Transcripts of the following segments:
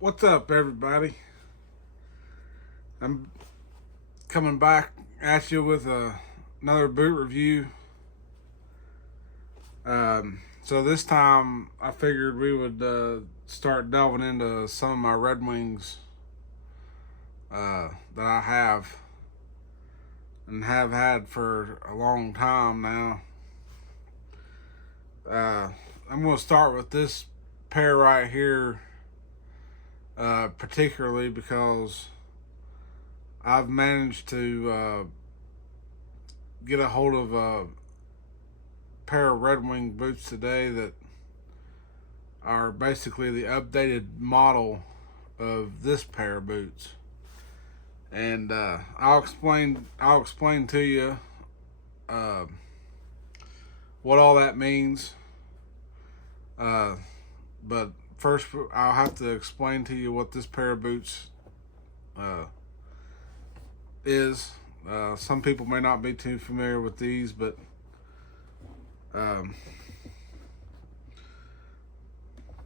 What's up, everybody? I'm coming back at you with another boot review. So this time I figured we would start delving into some of my Redwings that I have and have had for a long time now. I'm going to start with this pair right here, particularly because I've managed to get a hold of a pair of Redwing boots today that are basically the updated model of this pair of boots, and I'll explain to you uh, what all that means. But first, I'll have to explain to you what this pair of boots is. Some people may not be too familiar with these, but um,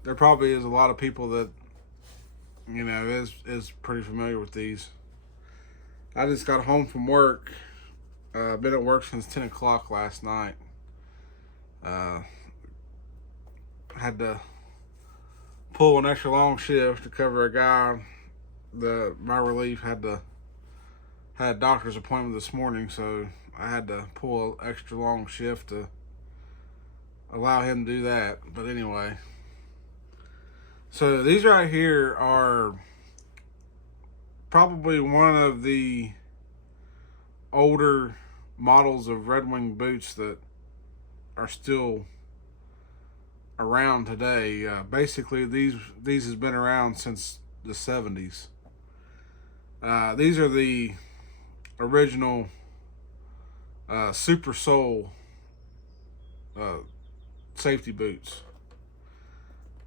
there probably is a lot of people that is pretty familiar with these. I just got home from work. Been at work since 10 o'clock last night. Had to pull an extra long shift to cover a guy. My relief had a doctor's appointment this morning, so I had to pull an extra long shift to allow him to do that. But anyway, so these right here are probably one of the older models of Redwing boots that are still around today. Basically, these has been around since the 70s. These are the original Super Sole safety boots.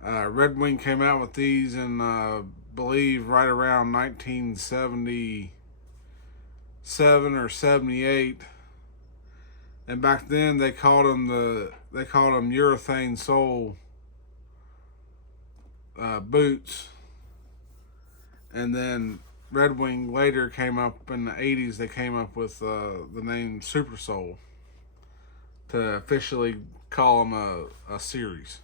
Redwing came out with these in, believe, right around 1977 or 78. And back then they called them urethane sole boots. And then Redwing later came up in the 80s. They came up with the name Super Sole to officially call them a series.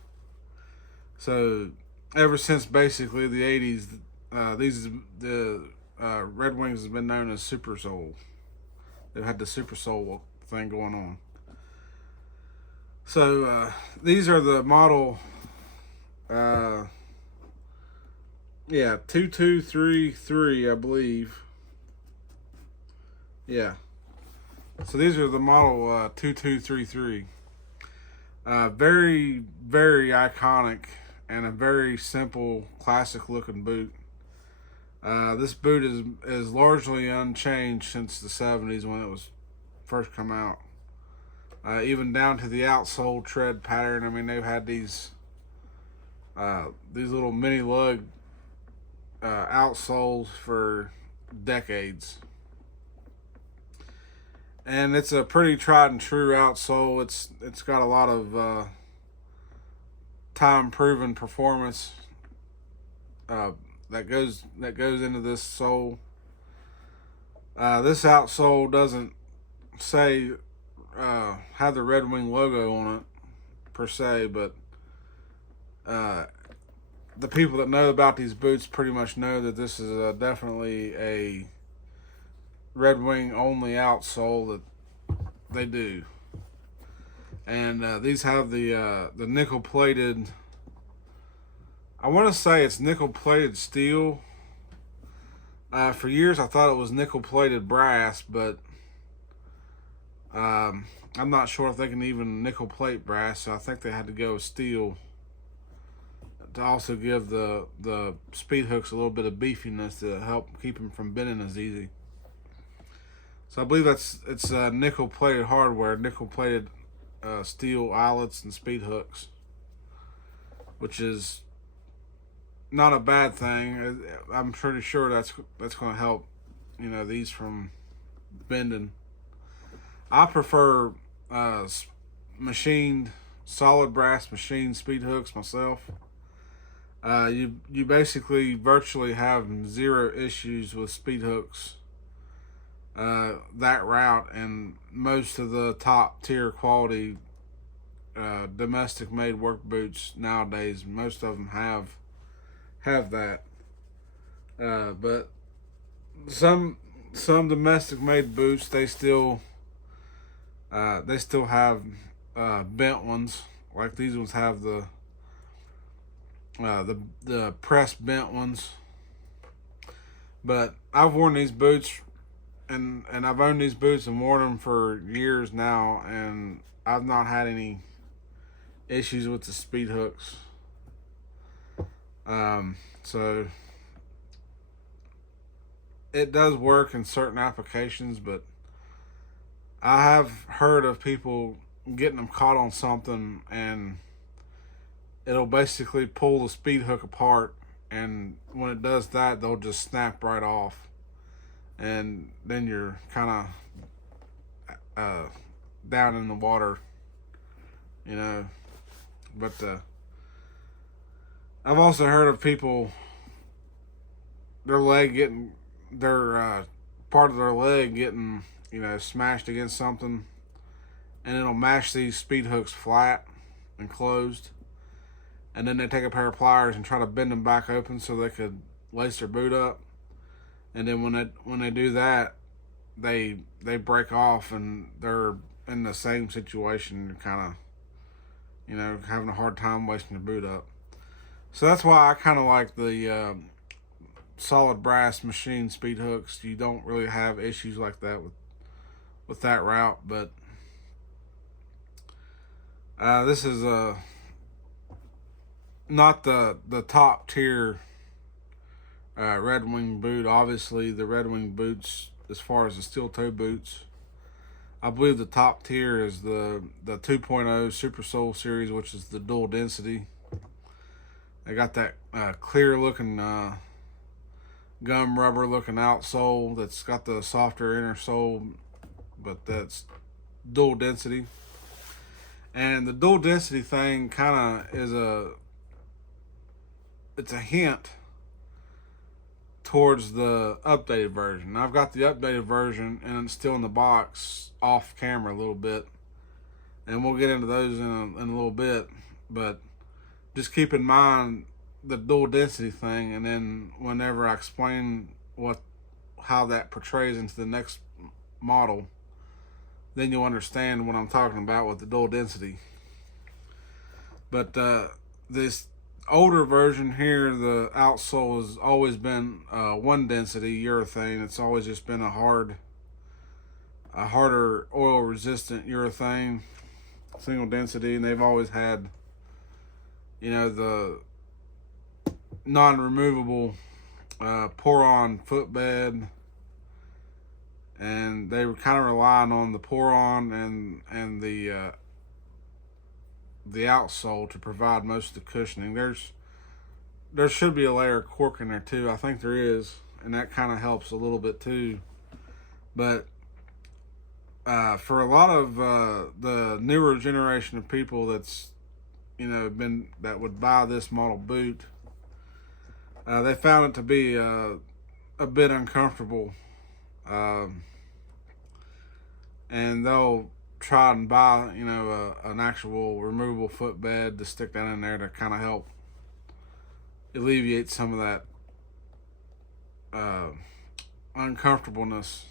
So ever since basically the 80s, the Redwings has been known as Super Sole. They've had the Super Sole thing going on. So these are the model 2233, I believe. Yeah. So these are the model 2233. Very, very iconic and a very simple, classic looking boot. This boot is largely unchanged since the 70s when it was first come out. Even down to the outsole tread pattern. I mean, they've had these little mini lug outsoles for decades, and it's a pretty tried and true outsole. It's got a lot of time proven performance that goes into this sole. This outsole doesn't say have the Redwing logo on it per se, but the people that know about these boots pretty much know that this is definitely a Redwing only outsole that they do. And these have the nickel plated. I want to say it's nickel plated steel. For years I thought it was nickel plated brass, but I'm not sure if they can even nickel plate brass, so I think they had to go with steel to also give the speed hooks a little bit of beefiness to help keep them from bending as easy. So I believe it's nickel plated hardware, nickel plated steel eyelets and speed hooks, which is not a bad thing. I'm pretty sure that's going to help these from bending. I prefer machined, solid brass machined speed hooks myself. You basically virtually have zero issues with speed hooks that route, and most of the top tier quality domestic made work boots nowadays, most of them have that. But some domestic made boots, they still have bent ones, like these ones have the press bent ones. But I've worn these boots, and I've owned these boots and worn them for years now, and I've not had any issues with the speed hooks. So it does work in certain applications, but I have heard of people getting them caught on something, and it'll basically pull the speed hook apart, and when it does that, they'll just snap right off, and then you're kind of down in the water, you know. But I've also heard of people, their leg getting, their part of their leg getting, smashed against something, and it'll mash these speed hooks flat and closed, and then they take a pair of pliers and try to bend them back open so they could lace their boot up, and then when they do that, they break off, and they're in the same situation, kind of, having a hard time lacing their boot up. So that's why I kind of like the solid brass machine speed hooks. You don't really have issues like that with that route. But this is not the top tier Redwing boot. Obviously, the Redwing boots, as far as the steel toe boots, I believe the top tier is the 2.0 Super Sole series, which is the dual density. They got that clear looking gum rubber looking outsole that's got the softer inner sole, but that's dual density. And the dual density thing kind of is it's a hint towards the updated version. I've got the updated version, and it's still in the box off camera a little bit, and we'll get into those in a little bit. But just keep in mind the dual density thing, and then whenever I explain how that portrays into the next model, then you'll understand what I'm talking about with the dual density. But this older version here, the outsole has always been one density urethane. It's always just been a harder oil resistant urethane, single density, and they've always had, the non-removable pour-on footbed, and they were kind of relying on the pour-on and the outsole to provide most of the cushioning. There should be a layer of cork in there too. I think there is, and that kind of helps a little bit too. But for a lot of the newer generation of people that would buy this model boot, they found it to be a bit uncomfortable, and they'll try and buy an actual removable footbed to stick that in there to kind of help alleviate some of that uncomfortableness.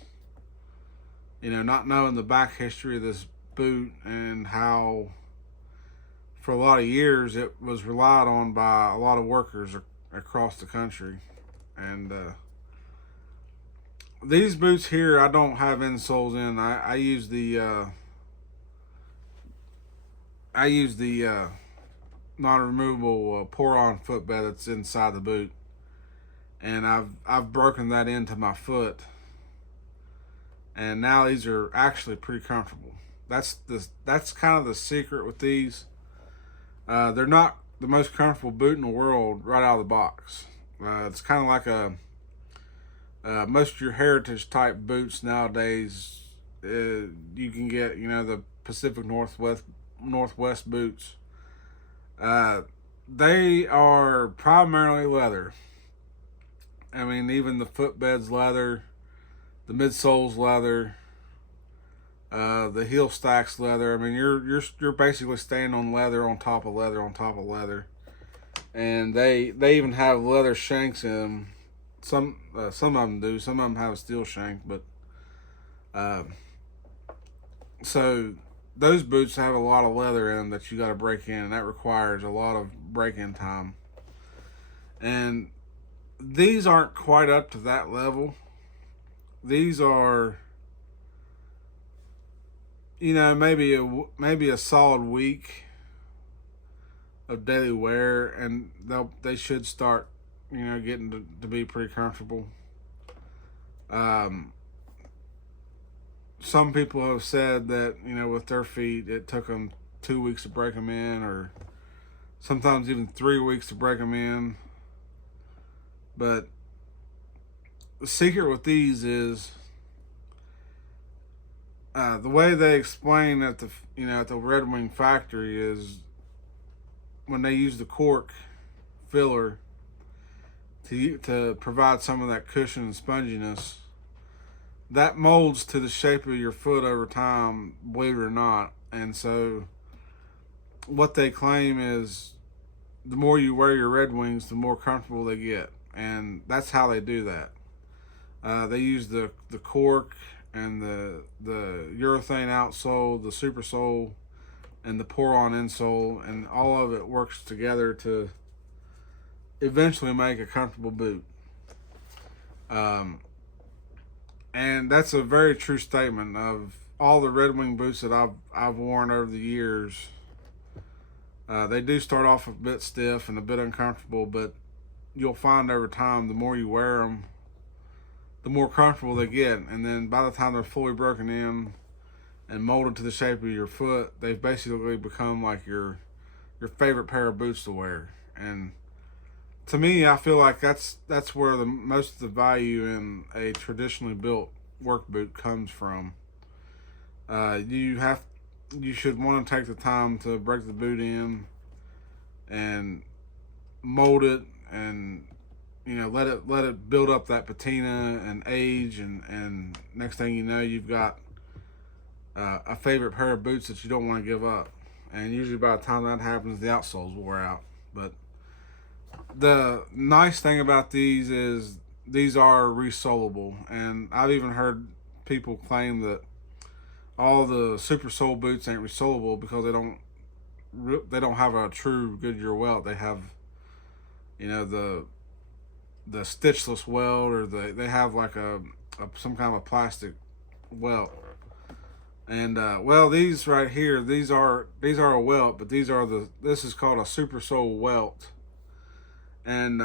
Not knowing the back history of this boot and how for a lot of years it was relied on by a lot of workers across the country. And these boots here, I don't have insoles in. I use the non-removable pour-on footbed that's inside the boot, and I've broken that into my foot, and now these are actually pretty comfortable. That's kind of the secret with these. They're not the most comfortable boot in the world right out of the box. It's kind of like most of your heritage type boots nowadays. You can get the Pacific Northwest boots. they are primarily leather. I mean, even the footbed's leather, the midsole's leather, the heel stacks leather. I mean, you're basically standing on leather on top of leather on top of leather, and they even have leather shanks in them. Some of them do. Some of them have a steel shank, but uh, so those boots have a lot of leather in them that you got to break in, and that requires a lot of break-in time. And these aren't quite up to that level. These are, maybe a solid week of daily wear, and they should start, getting to be pretty comfortable. Um, some people have said that with their feet, it took them 2 weeks to break them in, or sometimes even 3 weeks to break them in. But the secret with these is the way they explain at the Redwing factory is when they use the cork filler to provide some of that cushion and sponginess, that molds to the shape of your foot over time, believe it or not. And so what they claim is the more you wear your Redwings, the more comfortable they get. And that's how they do that. They use the cork and the urethane outsole, the super sole, and the pour-on insole, and all of it works together to eventually make a comfortable boot. And that's a very true statement. Of all the Redwing boots that I've worn over the years, they do start off a bit stiff and a bit uncomfortable, but you'll find over time, the more you wear them, the more comfortable they get. And then by the time they're fully broken in and molded to the shape of your foot, they've basically become like your favorite pair of boots to wear. And to me, I feel like that's where the most of the value in a traditionally built work boot comes from. You should want to take the time to break the boot in and mold it, and let it build up that patina and age, and next thing you know, you've got a favorite pair of boots that you don't want to give up. And usually by the time that happens, the outsoles will wear out. But the nice thing about these is these are resolable, and I've even heard people claim that all the super sole boots ain't resolable because they don't have a true Goodyear welt. They have the stitchless welt, or they have like a some kind of a plastic welt. And well, these right here, these are a welt, but this is called a super sole welt. And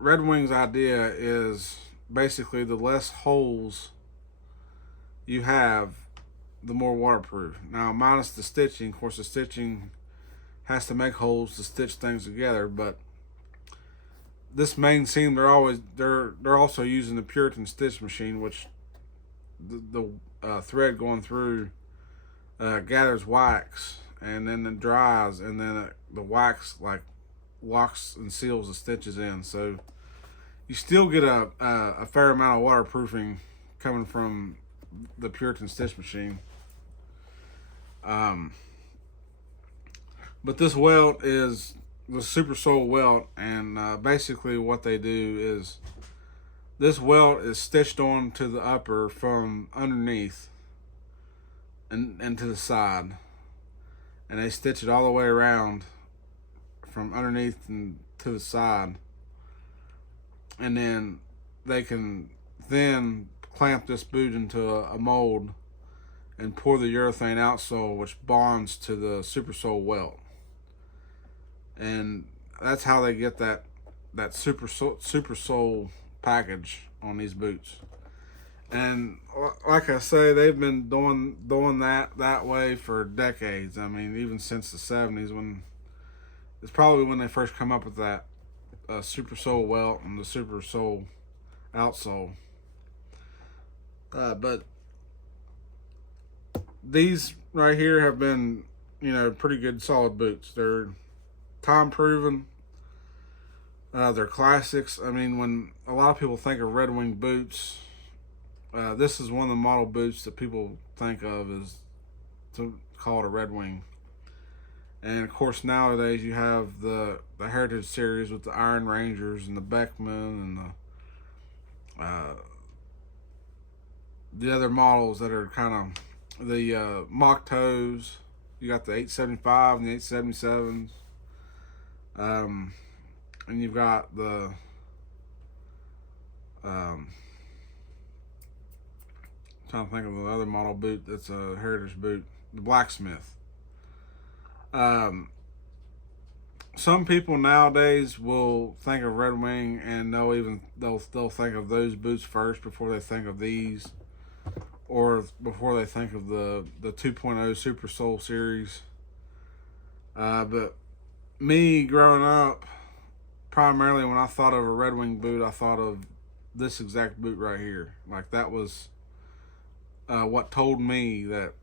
Redwing's idea is basically the less holes you have, the more waterproof. Now, minus the stitching. Of course, the stitching has to make holes to stitch things together, but this main seam, they're also using the Puritan stitch machine, which the thread going through gathers wax, and then it dries, and then the wax like locks and seals the stitches in. So you still get a fair amount of waterproofing coming from the Puritan stitch machine. But this welt is the super sole welt, and basically what they do is this welt is stitched on to the upper from underneath and to the side, and they stitch it all the way around from underneath and to the side, and then they can then clamp this boot into a mold and pour the urethane outsole, which bonds to the super sole welt. And that's how they get that super sole package on these boots. And like I say, they've been doing that way for decades. I mean, even since the 70s, when it's probably when they first come up with that super sole welt and the super sole outsole. But these right here have been, pretty good solid boots. They're time proven. They're classics. I mean, when a lot of people think of Redwing boots, this is one of the model boots that people think of as to call it a Redwing. And of course, nowadays you have the Heritage series with the Iron Rangers and the Beckman and the other models that are kind of the mock toes. You got the 875 and the 877s. And you've got the trying to think of the other model boot that's a Heritage boot, the Blacksmith. Some people nowadays will think of Redwing and they'll think of those boots first before they think of these, or before they think of the 2.0 Super Soul series. But me growing up, primarily when I thought of a Redwing boot, I thought of this exact boot right here. Like, that was what told me that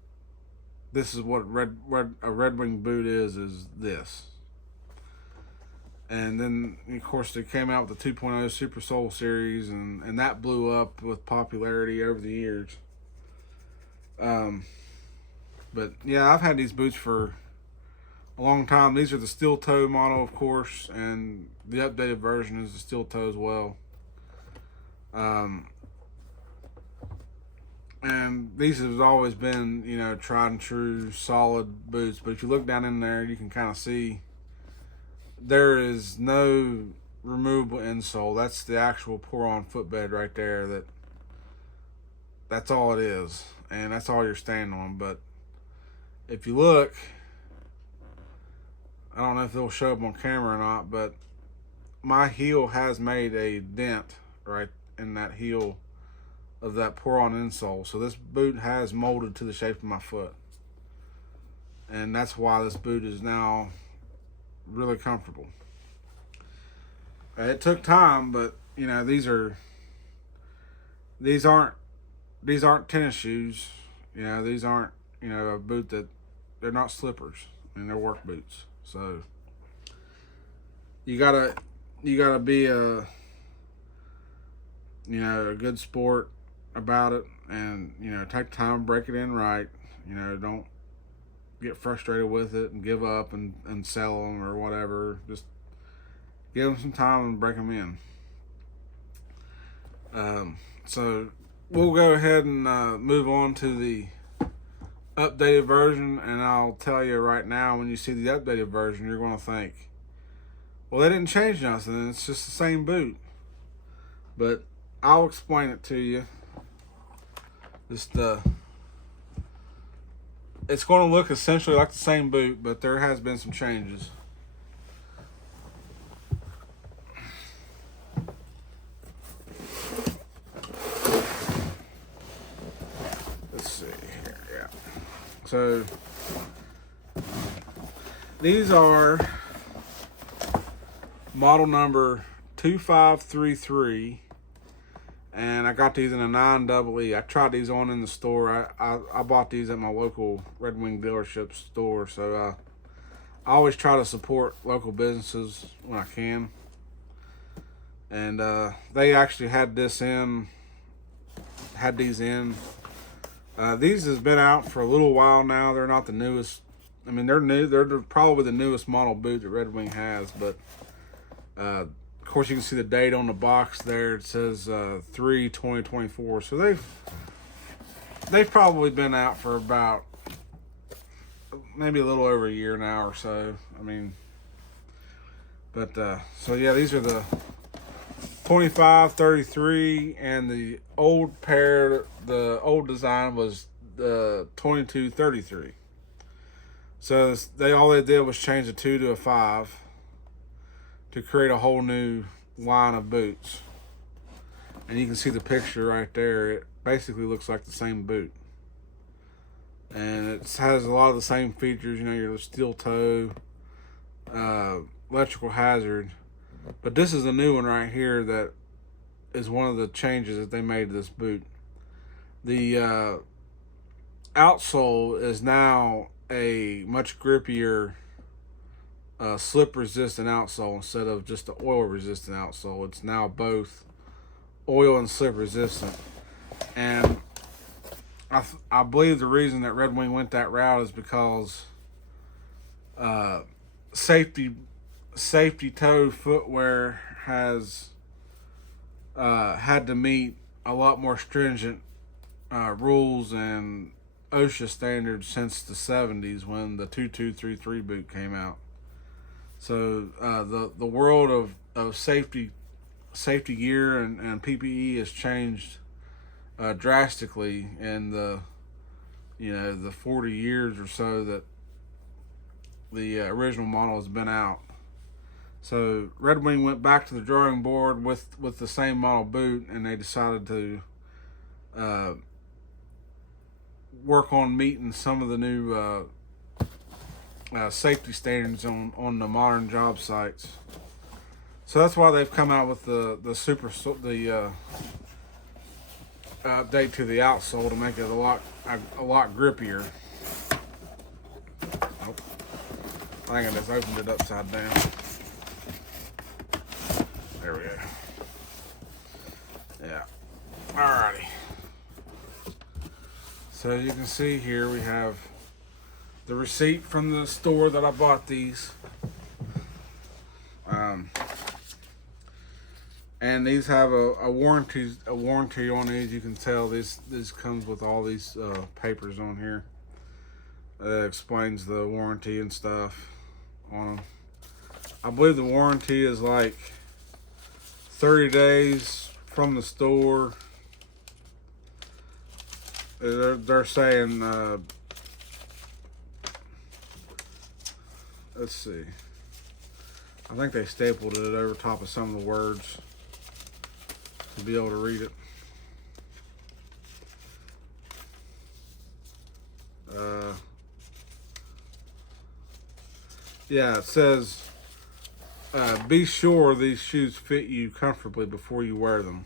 this is what a Redwing boot is this. And then, of course, they came out with the 2.0 Super Soul series, and that blew up with popularity over the years. But yeah, I've had these boots for a long time. These are the steel toe model, of course, and the updated version is the steel toe as well. And these have always been, you know, tried and true, solid boots. But if you look down in there, you can kind of see there is no removable insole. That's the actual pour-on footbed right there. That's all it is, and that's all you're standing on. But if you look, I don't know if it'll show up on camera or not, but my heel has made a dent right in that heel of that pour-on insole. So this boot has molded to the shape of my foot, and that's why this boot is now really comfortable. It took time, but you know, these aren't tennis shoes. You know, these aren't, you know, a boot that, they're not slippers. I mean, they're work boots. So you gotta be a good sport about it, and you know, take time, break it in right. You know, don't get frustrated with it and give up and sell them or whatever. Just give them some time and break them in. So we'll go ahead and move on to the updated version, and I'll tell you right now, when you see the updated version, you're going to think, well, they didn't change nothing, it's just the same boot. But I'll explain it to you. Just it's going to look essentially like the same boot, but there has been some changes. Let's see here, yeah. So these are model number 2533. And I got these in a 9EE. I tried these on in the store. I bought these at my local Redwing dealership store. So I always try to support local businesses when I can. And they actually had these in. These has been out for a little while now. They're not the newest. I mean, they're new. They're probably the newest model boot that Redwing has. But of course, you can see the date on the box there. It says 3/20/24. So they've probably been out for about maybe a little over a year now or so. I mean, but so yeah, these are the 2533, and the old pair, the old design was the 2233. So all they did was change the 2 to a 5 to create a whole new line of boots. And you can see the picture right there. It basically looks like the same boot, and it has a lot of the same features. You know, your steel toe, electrical hazard. But this is a new one right here that is one of the changes that they made to this boot. The outsole is now a much grippier slip resistant outsole instead of just the oil resistant outsole. It's now both oil and slip resistant. And I believe the reason that Redwing went that route is because safety toe footwear has had to meet a lot more stringent rules and OSHA standards since the 70s when the 2233 boot came out. So the world of safety gear and PPE has changed drastically in the 40 years or so that the original model has been out. So Redwing went back to the drawing board with the same model boot, and they decided to work on meeting some of the new safety standards on the modern job sites. So that's why they've come out with the update to the outsole to make it a lot grippier. Oh, I think I just opened it upside down. There we go. Yeah. Alrighty. So as you can see here, we have the receipt from the store that I bought these. And these have a warranty on these. You can tell this comes with all these papers on here. Explains the warranty and stuff on them. I believe the warranty is like 30 days from the store. They're saying, let's see. I think they stapled it over top of some of the words to be able to read it. Yeah, it says, be sure these shoes fit you comfortably before you wear them.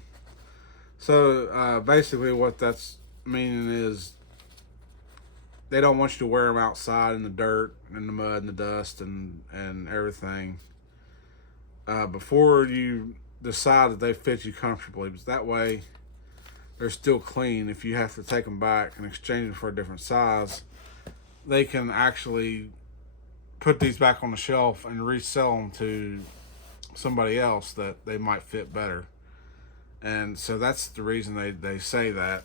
So basically what that's meaning is they don't want you to wear them outside in the dirt and the mud and the dust and everything before you decide that they fit you comfortably. But that way they're still clean. If you have to take them back and exchange them for a different size, they can actually put these back on the shelf and resell them to somebody else that they might fit better. And so that's the reason they say that.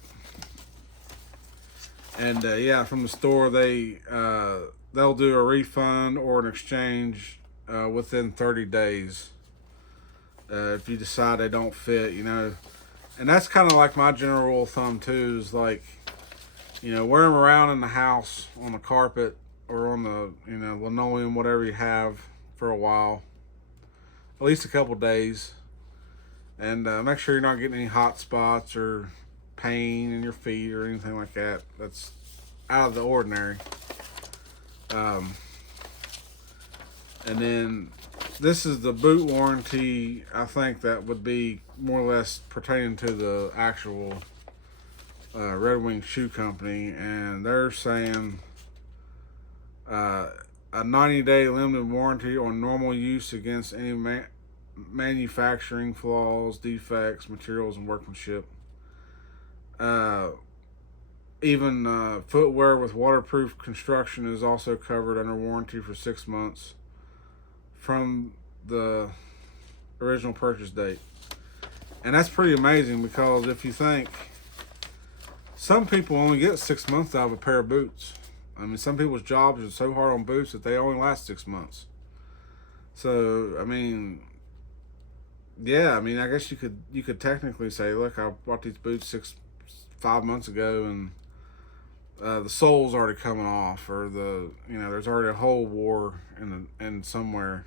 And yeah, from the store, they'll do a refund or an exchange within 30 days if you decide they don't fit, And that's kind of like my general rule of thumb too, is like, wear them around in the house on the carpet or on the linoleum, whatever you have, for a while, at least a couple days, and make sure you're not getting any hot spots or pain in your feet or anything like that. That's out of the ordinary. And then this is the boot warranty. I think that would be more or less pertaining to the actual Redwing shoe company, and they're saying a 90-day limited warranty on normal use against any manufacturing flaws, defects, materials, and workmanship. Even footwear with waterproof construction is also covered under warranty for 6 months from the original purchase date. And that's pretty amazing, because if you think, some people only get 6 months out of a pair of boots. I mean, some people's jobs are so hard on boots that they only last 6 months. So, I mean, yeah, I guess you could technically say, look, I bought these boots 5 months ago, and the sole's already coming off, or there's already a hole wore in somewhere,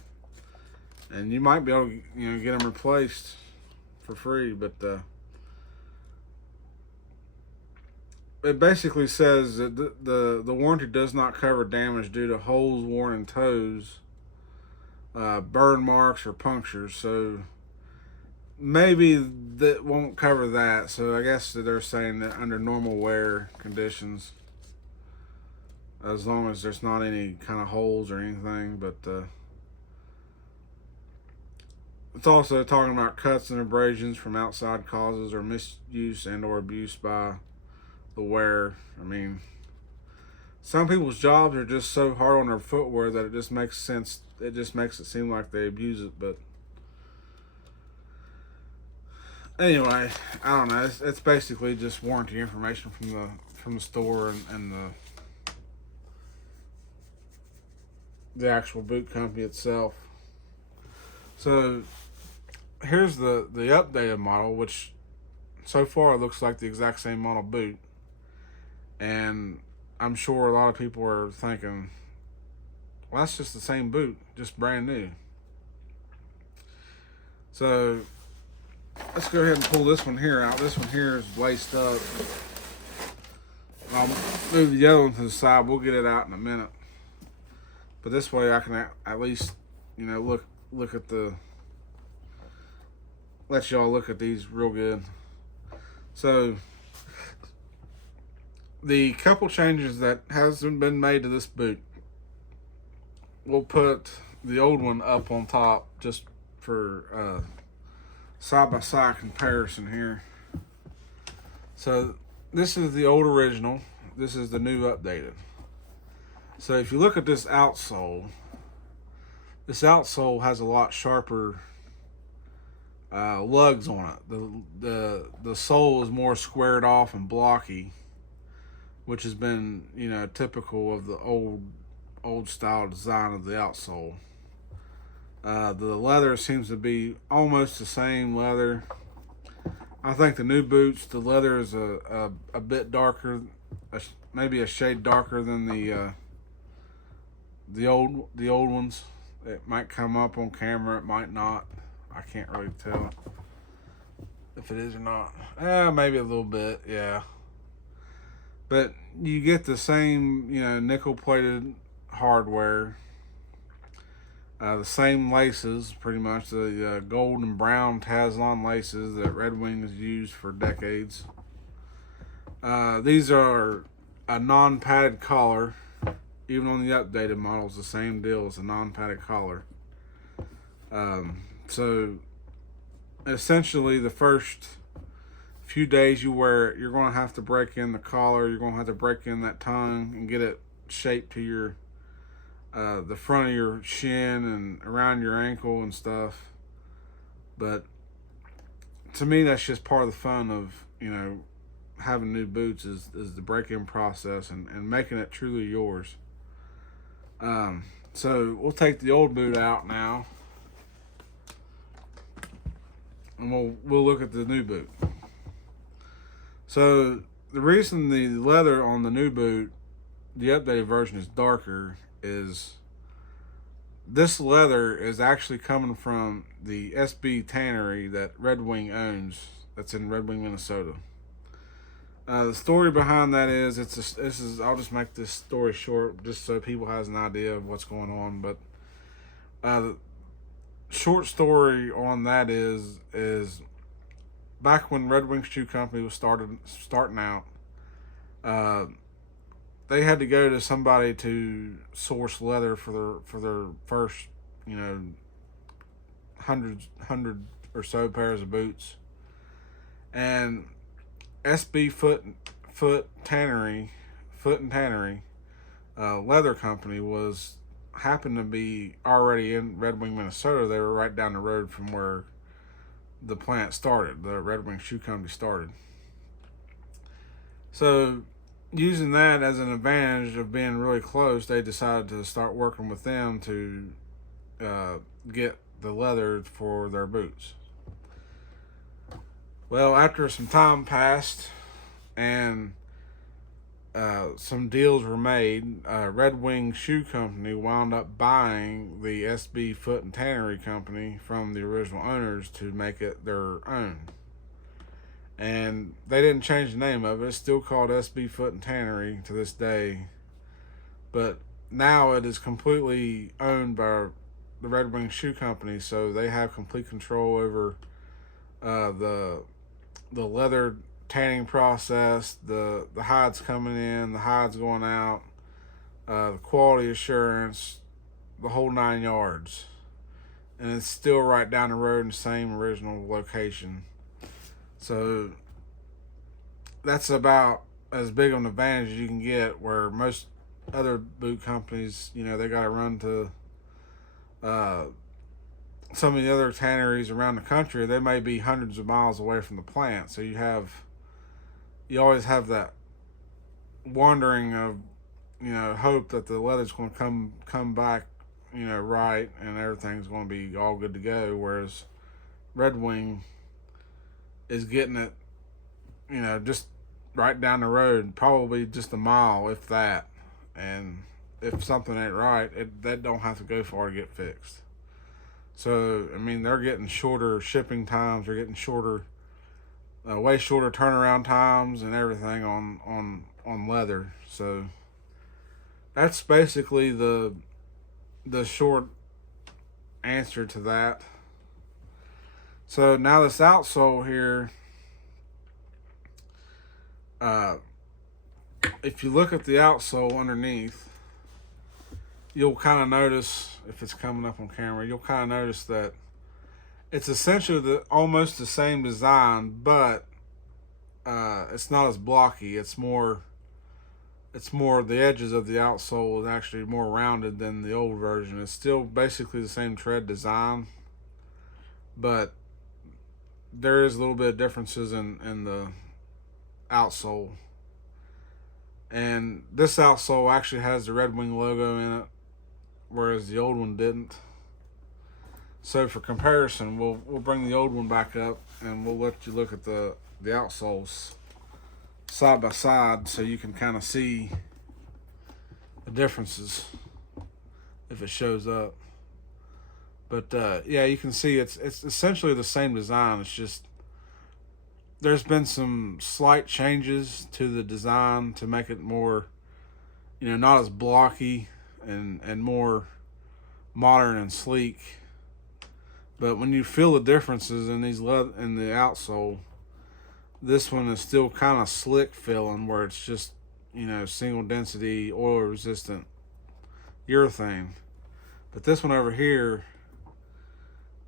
and you might be able to get them replaced for free. But it basically says that the warranty does not cover damage due to holes worn in toes, burn marks, or punctures. So maybe that won't cover that. So I guess that they're saying that under normal wear conditions, as long as there's not any kind of holes or anything. But It's also talking about cuts and abrasions from outside causes or misuse and or abuse by the wearer. I mean, some people's jobs are just so hard on their footwear that it just makes sense. It just makes it seem like they abuse it. But anyway, I don't know. It's basically just warranty information from the store and the actual boot company itself. So here's the updated model, which so far looks like the exact same model boot. And I'm sure a lot of people are thinking, well, that's just the same boot, just brand new. So let's go ahead and pull this one here out. This one here is laced up. I'll move the other one to the side. We'll get it out in a minute. But this way I can at least, look at let y'all look at these real good. So the couple changes that hasn't been made to this boot, we'll put the old one up on top just for side-by-side comparison here. So this is the old original. This is the new updated. So if you look at this outsole has a lot sharper lugs on it. The sole is more squared off and blocky, which has been typical of the old style design of the outsole. The leather seems to be almost the same leather. I think the new boots, the leather is a bit darker, maybe a shade darker than the old ones. It might come up on camera, it might not. I can't really tell if it is or not. Maybe a little bit, yeah. But you get the same, nickel-plated hardware. The same laces, pretty much. The gold and brown Taslon laces that Redwing has used for decades. These are a non-padded collar. Even on the updated models, the same deal as a non-padded collar. So essentially the first few days you wear it, you're going to have to break in the collar, you're going to have to break in that tongue and get it shaped to your the front of your shin and around your ankle and stuff. But to me, that's just part of the fun of having new boots is the break-in process and making it truly yours. So we'll take the old boot out now, and we'll look at the new boot. So the reason the leather on the new boot, the updated version, is darker is this leather is actually coming from the SB tannery that Redwing owns. That's in Redwing, Minnesota. The story behind that is I'll just make this story short just so people has an idea of what's going on. But the short story on that is back when Redwing Shoe Company was starting out, they had to go to somebody to source leather for their first, 100 or so pairs of boots. And SB Foot and Tannery leather company happened to be already in Redwing, Minnesota. They were right down the road from where the plant started, the Redwing Shoe Company started. So using that as an advantage of being really close, they decided to start working with them to get the leather for their boots. Well, after some time passed and some deals were made, Redwing Shoe Company wound up buying the SB Foot and Tannery Company from the original owners to make it their own. And they didn't change the name of it. It's still called SB Foot and Tannery to this day. But now it is completely owned by the Redwing Shoe Company, so they have complete control over the leather tanning process, the hides coming in, the hides going out, the quality assurance, the whole 9 yards. and it's still right down the road in the same original location. So that's about as big of an advantage as you can get, where most other boot companies, they got to run to uh, some of the other tanneries around the country. They may be hundreds of miles away from the plant, so you always have that wondering of hope that the leather's going to come back right, and everything's going to be all good to go. Whereas Redwing is getting it just right down the road, probably just a mile, if that. And if something ain't right, that don't have to go far to get fixed. So I mean, they're getting shorter shipping times. They're getting way shorter turnaround times and everything on leather. So that's basically the short answer to that. So now this outsole here, if you look at the outsole underneath, you'll kind of notice, if it's coming up on camera, you'll kind of notice that it's essentially almost the same design, but it's not as blocky. It's more the edges of the outsole is actually more rounded than the old version. It's still basically the same tread design, but there is a little bit of differences in the outsole. And this outsole actually has the Redwing logo in it, whereas the old one didn't. So for comparison, we'll bring the old one back up, and we'll let you look at the outsoles side by side, so you can kind of see the differences if it shows up. But yeah, you can see it's essentially the same design. It's just there's been some slight changes to the design to make it more, not as blocky and more modern and sleek. But when you feel the differences in in the outsole, this one is still kind of slick feeling, where it's just single density oil resistant urethane. But this one over here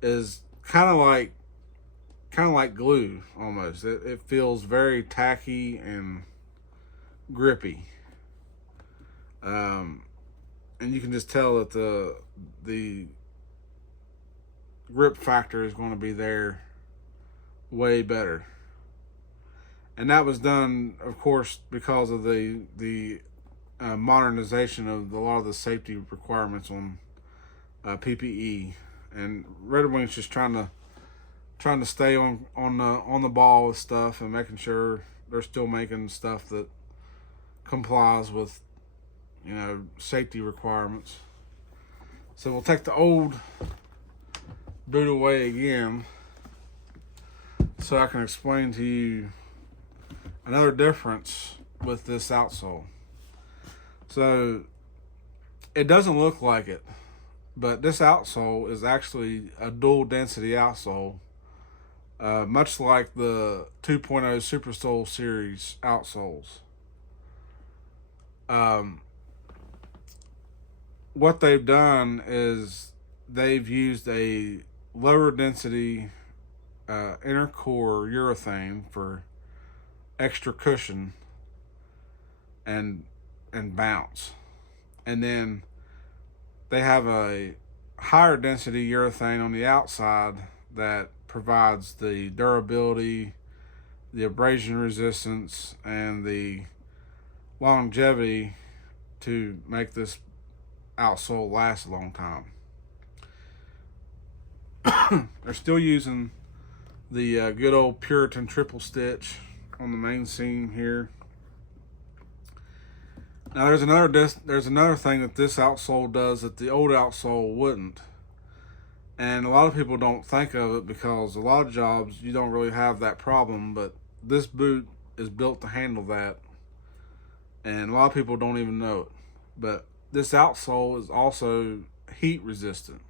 is kind of like glue almost. It feels very tacky and grippy, and you can just tell that the grip factor is going to be there way better. And that was done, of course, because of the modernization of a lot of the safety requirements on PPE. And Redwing's just trying to stay on the ball with stuff and making sure they're still making stuff that complies with safety requirements. So we'll take the old boot away again, so I can explain to you another difference with this outsole. So it doesn't look like it, but this outsole is actually a dual density outsole, much like the 2.0 Super Sole series outsoles. What they've done is they've used a lower density inner core urethane for extra cushion and bounce, and then they have a higher density urethane on the outside that provides the durability, the abrasion resistance, and the longevity to make this outsole last a long time. They're still using the good old Puritan triple stitch on the main seam here. Now there's another thing that this outsole does that the old outsole wouldn't, and a lot of people don't think of it because a lot of jobs you don't really have that problem, but this boot is built to handle that, and a lot of people don't even know it. But this outsole is also heat resistant.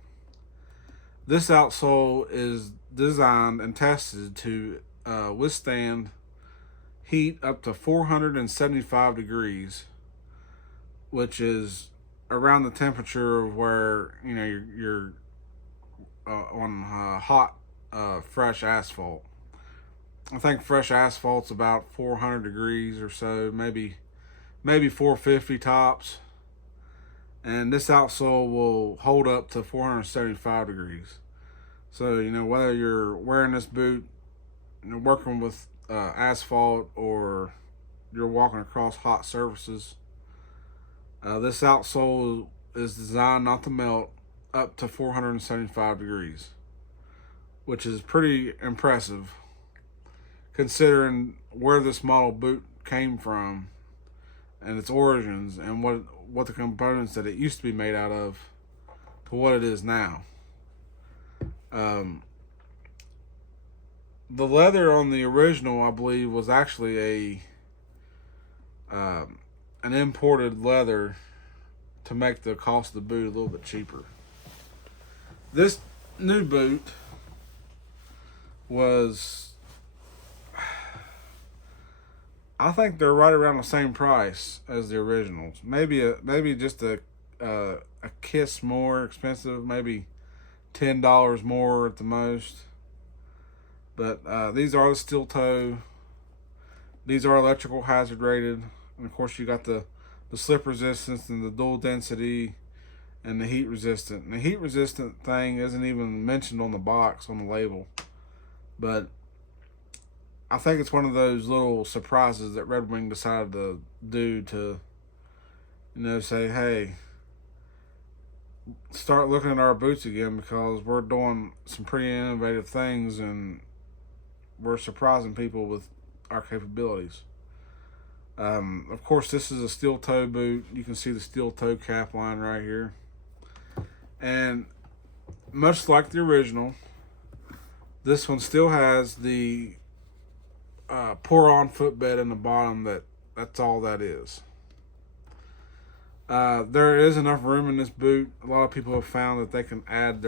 This outsole is designed and tested to withstand heat up to 475 degrees, which is around the temperature of where your on hot, fresh asphalt. I think fresh asphalt's about 400 degrees or so, maybe 450 tops. And this outsole will hold up to 475 degrees. So, you know, whether you're wearing this boot, you're working with asphalt, or you're walking across hot surfaces, this outsole is designed not to melt up to 475 degrees, which is pretty impressive considering where this model boot came from and its origins, and what the components that it used to be made out of to what it is now. The leather on the original, I believe, was actually an imported leather to make the cost of the boot a little bit cheaper. This new boot was, I think they're right around the same price as the originals. Maybe just a kiss more expensive, maybe $10 more at the most. But these are the steel toe. These are electrical hazard rated, and of course you got the slip resistance and the dual density and the heat resistant. And the heat resistant thing isn't even mentioned on the box, on the label, but I think it's one of those little surprises that Redwing decided to do to, you know, say, hey, start looking at our boots again, because we're doing some pretty innovative things and we're surprising people with our capabilities. Of course, this is a steel toe boot. You can see the steel toe cap line right here. And much like the original, this one still has the pour-on footbed in the bottom. That's all that is. There is enough room in this boot. A lot of people have found that they can add their